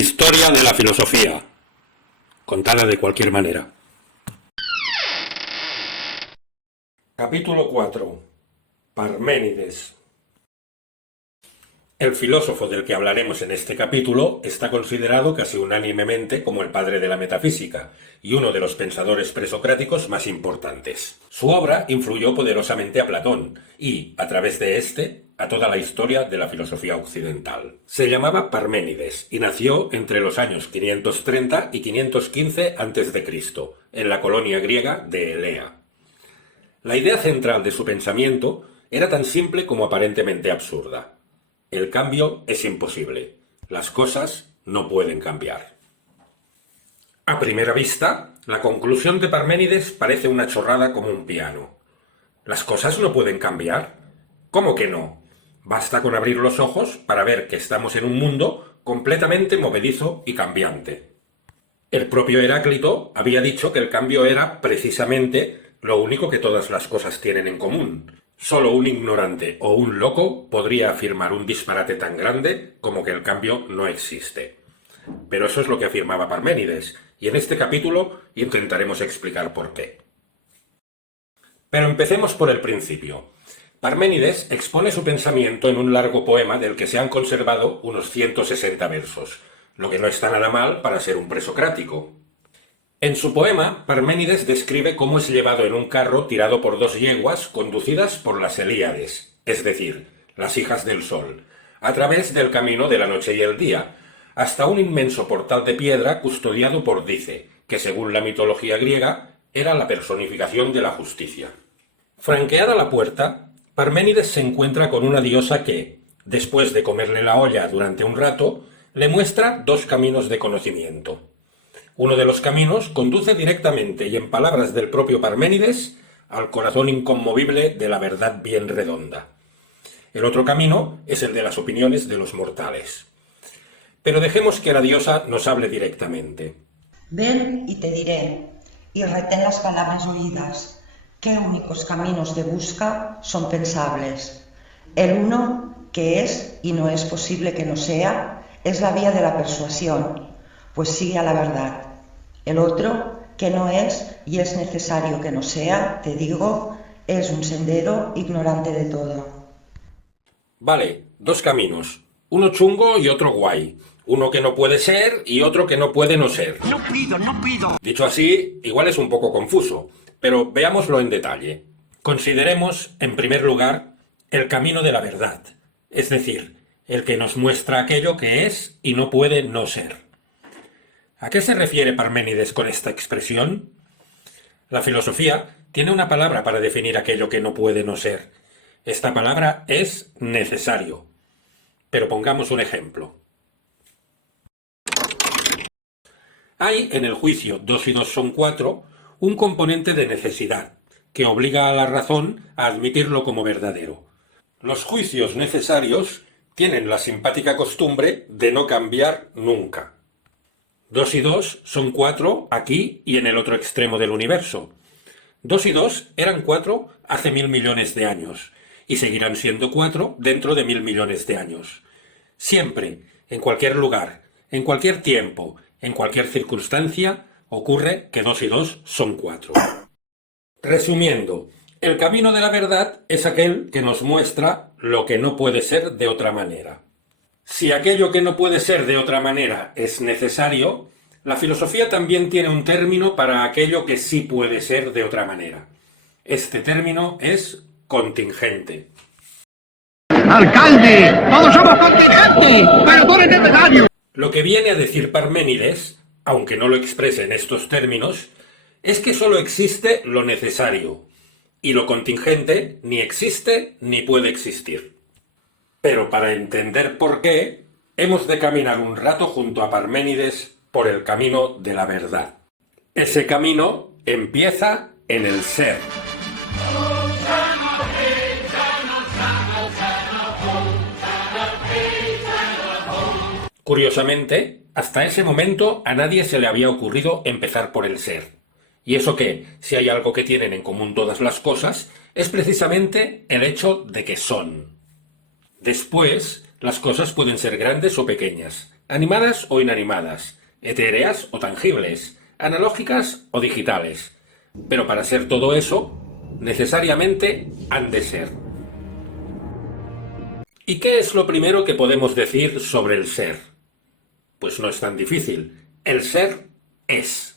Historia de la filosofía, contada de cualquier manera. Capítulo 4. Parménides. El filósofo del que hablaremos en este capítulo está considerado casi unánimemente como el padre de la metafísica y uno de los pensadores presocráticos más importantes. Su obra influyó poderosamente a Platón y, a través de éste, a toda la historia de la filosofía occidental. Se llamaba Parménides y nació entre los años 530 y 515 a.C., en la colonia griega de Elea. La idea central de su pensamiento era tan simple como aparentemente absurda. El cambio es imposible. Las cosas no pueden cambiar. A primera vista, la conclusión de Parménides parece una chorrada como un piano. ¿Las cosas no pueden cambiar? ¿Cómo que no? Basta con abrir los ojos para ver que estamos en un mundo completamente movedizo y cambiante. El propio Heráclito había dicho que el cambio era, precisamente, lo único que todas las cosas tienen en común. Solo un ignorante o un loco podría afirmar un disparate tan grande como que el cambio no existe. Pero eso es lo que afirmaba Parménides, y en este capítulo intentaremos explicar por qué. Pero empecemos por el principio. Parménides expone su pensamiento en un largo poema del que se han conservado unos 160 versos, lo que no está nada mal para ser un presocrático. En su poema, Parménides describe cómo es llevado en un carro tirado por dos yeguas conducidas por las Helíades, es decir, las hijas del sol, a través del camino de la noche y el día, hasta un inmenso portal de piedra custodiado por Dice, que según la mitología griega era la personificación de la justicia. Franqueada la puerta, Parménides se encuentra con una diosa que, después de comerle la olla durante un rato, le muestra dos caminos de conocimiento. Uno de los caminos conduce directamente, y en palabras del propio Parménides, al corazón inconmovible de la verdad bien redonda. El otro camino es el de las opiniones de los mortales. Pero dejemos que la diosa nos hable directamente. Ven y te diré, y retén las palabras oídas, qué únicos caminos de busca son pensables. El uno, que es y no es posible que no sea, es la vía de la persuasión, pues sigue a la verdad. El otro, que no es y es necesario que no sea, te digo, es un sendero ignorante de todo. Vale, dos caminos. Uno chungo y otro guay. Uno que no puede ser y otro que no puede no ser. No pido. Dicho así, igual es un poco confuso, pero veámoslo en detalle. Consideremos, en primer lugar, el camino de la verdad, es decir, el que nos muestra aquello que es y no puede no ser. ¿A qué se refiere Parménides con esta expresión? La filosofía tiene una palabra para definir aquello que no puede no ser. Esta palabra es necesario. Pero pongamos un ejemplo. Hay en el juicio 2 y 2 son 4 un componente de necesidad que obliga a la razón a admitirlo como verdadero. Los juicios necesarios tienen la simpática costumbre de no cambiar nunca. 2 y 2 son 4 aquí y en el otro extremo del universo. 2 y 2 eran 4 hace 1.000 millones de años y seguirán siendo 4 dentro de 1.000 millones de años. Siempre, en cualquier lugar, en cualquier tiempo, en cualquier circunstancia, ocurre que 2 y 2 son 4. Resumiendo, el camino de la verdad es aquel que nos muestra lo que no puede ser de otra manera. Si aquello que no puede ser de otra manera es necesario, la filosofía también tiene un término para aquello que sí puede ser de otra manera. Este término es contingente. ¡Alcalde! ¡Todos somos contingentes! ¡Pero tú eres necesario! Lo que viene a decir Parménides, aunque no lo exprese en estos términos, es que solo existe lo necesario, y lo contingente ni existe ni puede existir. Pero para entender por qué, hemos de caminar un rato junto a Parménides por el camino de la verdad. Ese camino empieza en el ser. Curiosamente, hasta ese momento a nadie se le había ocurrido empezar por el ser. Y eso que, si hay algo que tienen en común todas las cosas, es precisamente el hecho de que son. Después, las cosas pueden ser grandes o pequeñas, animadas o inanimadas, etéreas o tangibles, analógicas o digitales. Pero para ser todo eso, necesariamente han de ser. ¿Y qué es lo primero que podemos decir sobre el ser? Pues no es tan difícil. El ser es.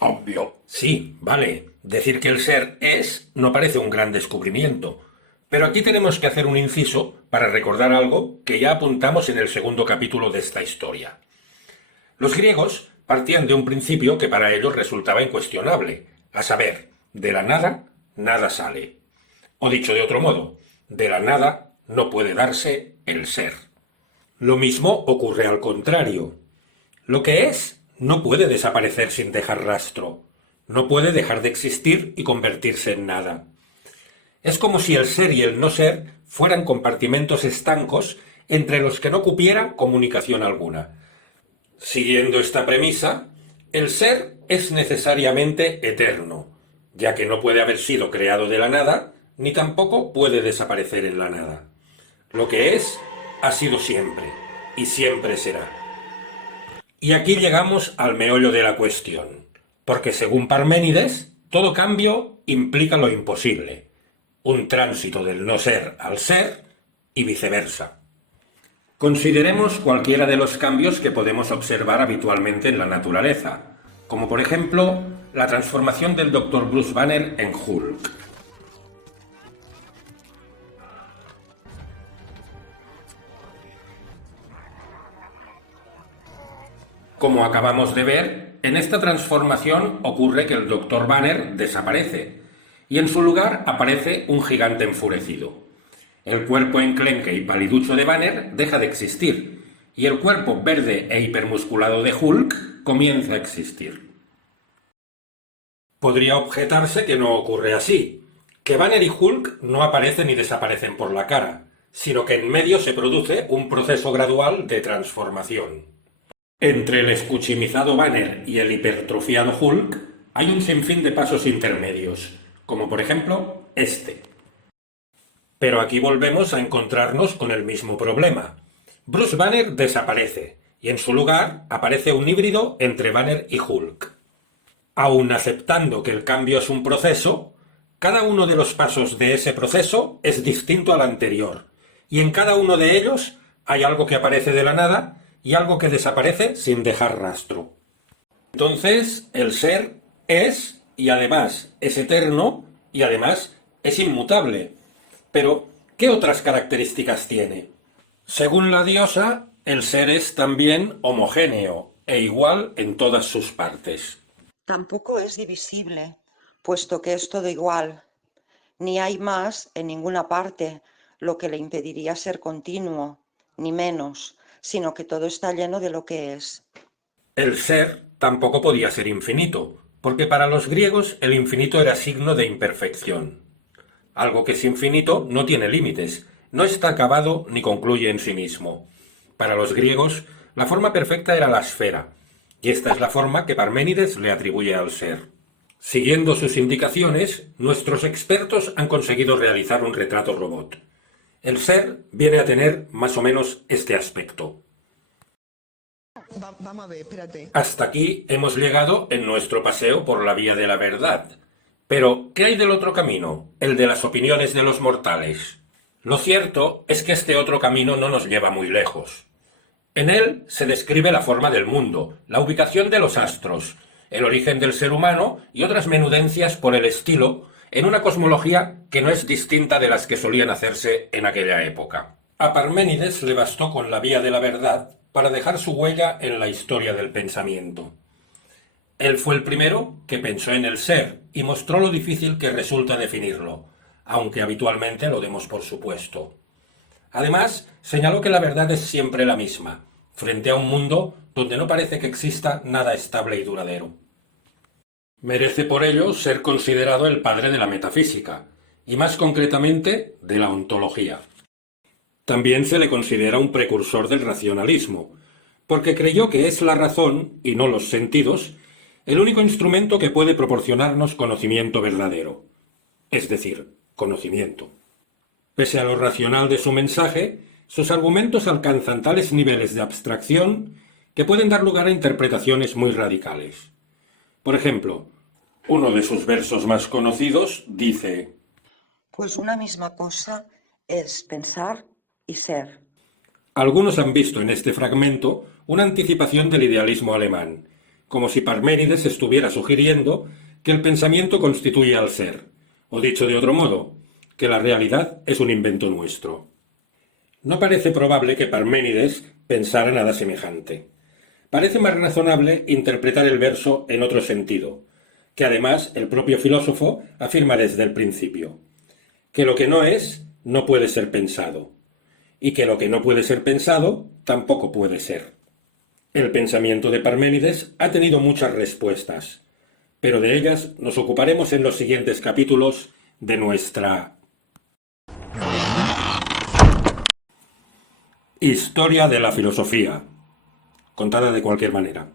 Obvio. Sí, vale. Decir que el ser es no parece un gran descubrimiento. Pero aquí tenemos que hacer un inciso para recordar algo que ya apuntamos en el segundo capítulo de esta historia. Los griegos partían de un principio que para ellos resultaba incuestionable, a saber, de la nada, nada sale. O dicho de otro modo, de la nada no puede darse el ser. Lo mismo ocurre al contrario. Lo que es no puede desaparecer sin dejar rastro. No puede dejar de existir y convertirse en nada. Es como si el ser y el no ser fueran compartimentos estancos entre los que no cupiera comunicación alguna. Siguiendo esta premisa, el ser es necesariamente eterno, ya que no puede haber sido creado de la nada, ni tampoco puede desaparecer en la nada. Lo que es, ha sido siempre, y siempre será. Y aquí llegamos al meollo de la cuestión, porque según Parménides, todo cambio implica lo imposible, un tránsito del no ser al ser y viceversa. Consideremos cualquiera de los cambios que podemos observar habitualmente en la naturaleza, como por ejemplo la transformación del Dr. Bruce Banner en Hulk. Como acabamos de ver, en esta transformación ocurre que el Dr. Banner desaparece y en su lugar aparece un gigante enfurecido. El cuerpo enclenque y paliducho de Banner deja de existir y el cuerpo verde e hipermusculado de Hulk comienza a existir. Podría objetarse que no ocurre así, que Banner y Hulk no aparecen y desaparecen por la cara, sino que en medio se produce un proceso gradual de transformación. Entre el escuchimizado Banner y el hipertrofiado Hulk hay un sinfín de pasos intermedios, como por ejemplo este. Pero aquí volvemos a encontrarnos con el mismo problema. Bruce Banner desaparece y en su lugar aparece un híbrido entre Banner y Hulk. Aun aceptando que el cambio es un proceso, cada uno de los pasos de ese proceso es distinto al anterior, y en cada uno de ellos hay algo que aparece de la nada y algo que desaparece sin dejar rastro. Entonces, el ser es, y además es eterno, y además es inmutable. Pero, ¿qué otras características tiene? Según la diosa, el ser es también homogéneo e igual en todas sus partes. Tampoco es divisible, puesto que es todo igual. Ni hay más en ninguna parte, lo que le impediría ser continuo, ni menos, sino que todo está lleno de lo que es. El ser tampoco podía ser infinito, porque para los griegos el infinito era signo de imperfección. Algo que es infinito no tiene límites, no está acabado ni concluye en sí mismo. Para los griegos, la forma perfecta era la esfera, y esta es la forma que Parménides le atribuye al ser. Siguiendo sus indicaciones, nuestros expertos han conseguido realizar un retrato robot. El ser viene a tener más o menos este aspecto. Vamos a ver, espérate. Hasta aquí hemos llegado en nuestro paseo por la vía de la verdad. Pero, ¿qué hay del otro camino? El de las opiniones de los mortales. Lo cierto es que este otro camino no nos lleva muy lejos. En él se describe la forma del mundo, la ubicación de los astros, el origen del ser humano y otras menudencias por el estilo, en una cosmología que no es distinta de las que solían hacerse en aquella época. A Parménides le bastó con la vía de la verdad para dejar su huella en la historia del pensamiento. Él fue el primero que pensó en el ser y mostró lo difícil que resulta definirlo, aunque habitualmente lo demos por supuesto. Además, señaló que la verdad es siempre la misma, frente a un mundo donde no parece que exista nada estable y duradero. Merece por ello ser considerado el padre de la metafísica, y más concretamente de la ontología. También se le considera un precursor del racionalismo, porque creyó que es la razón, y no los sentidos, el único instrumento que puede proporcionarnos conocimiento verdadero, es decir, conocimiento. Pese a lo racional de su mensaje, sus argumentos alcanzan tales niveles de abstracción que pueden dar lugar a interpretaciones muy radicales. Por ejemplo, uno de sus versos más conocidos dice: Pues una misma cosa es pensar y ser. Algunos han visto en este fragmento una anticipación del idealismo alemán, como si Parménides estuviera sugiriendo que el pensamiento constituye al ser, o dicho de otro modo, que la realidad es un invento nuestro. No parece probable que Parménides pensara nada semejante. Parece más razonable interpretar el verso en otro sentido, que además el propio filósofo afirma desde el principio, que lo que no es no puede ser pensado, y que lo que no puede ser pensado tampoco puede ser. El pensamiento de Parménides ha tenido muchas respuestas, pero de ellas nos ocuparemos en los siguientes capítulos de nuestra Historia de la filosofía, contada de cualquier manera.